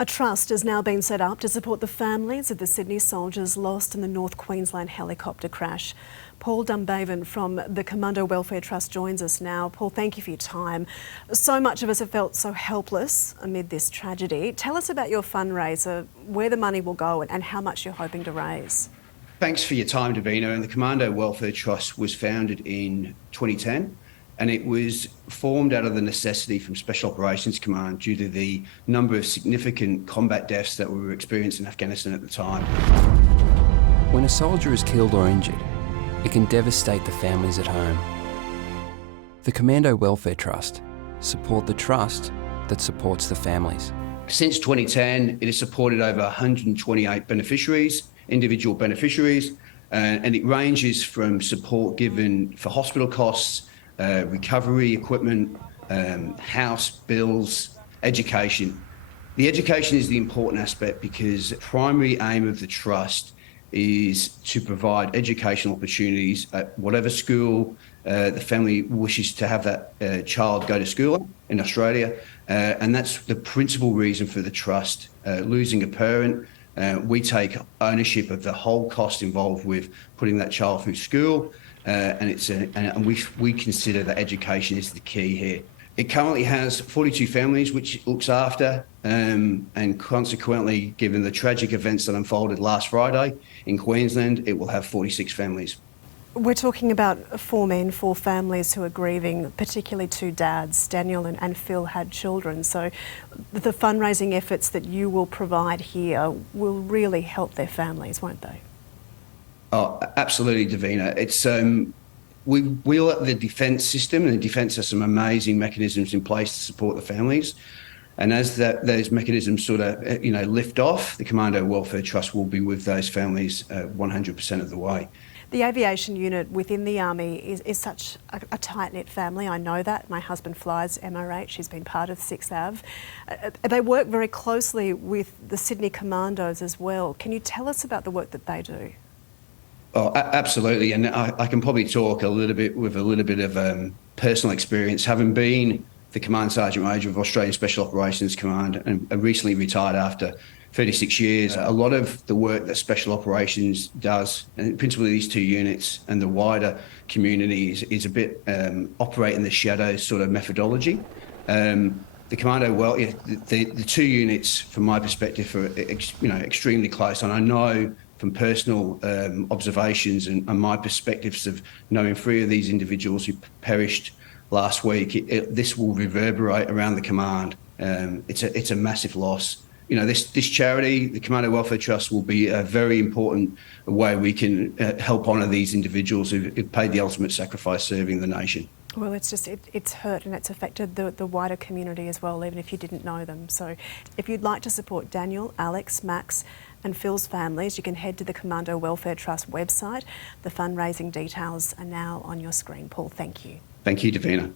A trust has now been set up to support the families of the Sydney soldiers lost in the North Queensland helicopter crash. Paul Dunbavin from the Commando Welfare Trust joins us now. Paul, thank you for your time. So much of us have felt so helpless amid this tragedy. Tell us about your fundraiser, where the money will go and how much you're hoping to raise. Thanks for your time, Davina. And the Commando Welfare Trust was founded in 2010. And it was formed out of the necessity from Special Operations Command due to the number of significant combat deaths that we were experiencing in Afghanistan at the time. When a soldier is killed or injured, it can devastate the families at home. The Commando Welfare Trust support the trust that supports the families. Since 2010, it has supported over 128 beneficiaries, individual beneficiaries, and it ranges from support given for hospital costs, recovery equipment, house bills, education. The education is the important aspect because the primary aim of the trust is to provide educational opportunities at whatever school the family wishes to have that child go to school in Australia. And that's the principal reason for the trust. Losing a parent, we take ownership of the whole cost involved with putting that child through school. And we consider that education is the key here. It currently has 42 families which it looks after, and consequently, given the tragic events that unfolded last Friday in Queensland, it will have 46 families. We're talking about 4 men, 4 families who are grieving, particularly 2 dads. Daniel and Phil had children, so the fundraising efforts that you will provide here will really help their families, won't they? Oh, absolutely, Davina. It's we all at the defence system, and the defence has some amazing mechanisms in place to support the families. And as those mechanisms sort of lift off, the Commando Welfare Trust will be with those families 100% of the way. The aviation unit within the Army is such a tight-knit family. I know that. My husband flies MO8. He's been part of 6th Ave. They work very closely with the Sydney Commandos as well. Can you tell us about the work that they do? Oh, absolutely. And I can probably talk a little bit of personal experience, having been the Command Sergeant Major of Australian Special Operations Command and recently retired after 36 years. A lot of the work that Special Operations does, and principally these 2 units and the wider community, is a bit operate in the shadows sort of methodology. The Commando, the 2 units, from my perspective, are extremely close, and I know from personal observations and my perspectives of knowing 3 of these individuals who perished last week, this will reverberate around the command. It's a massive loss. This charity, the Commando Welfare Trust, will be a very important way we can help honour these individuals who've paid the ultimate sacrifice serving the nation. Well, it's hurt and it's affected the wider community as well, even if you didn't know them. So if you'd like to support Daniel, Alex, Max and Phil's families, you can head to the Commando Welfare Trust website. The fundraising details are now on your screen. Paul, thank you. Thank you, Davina.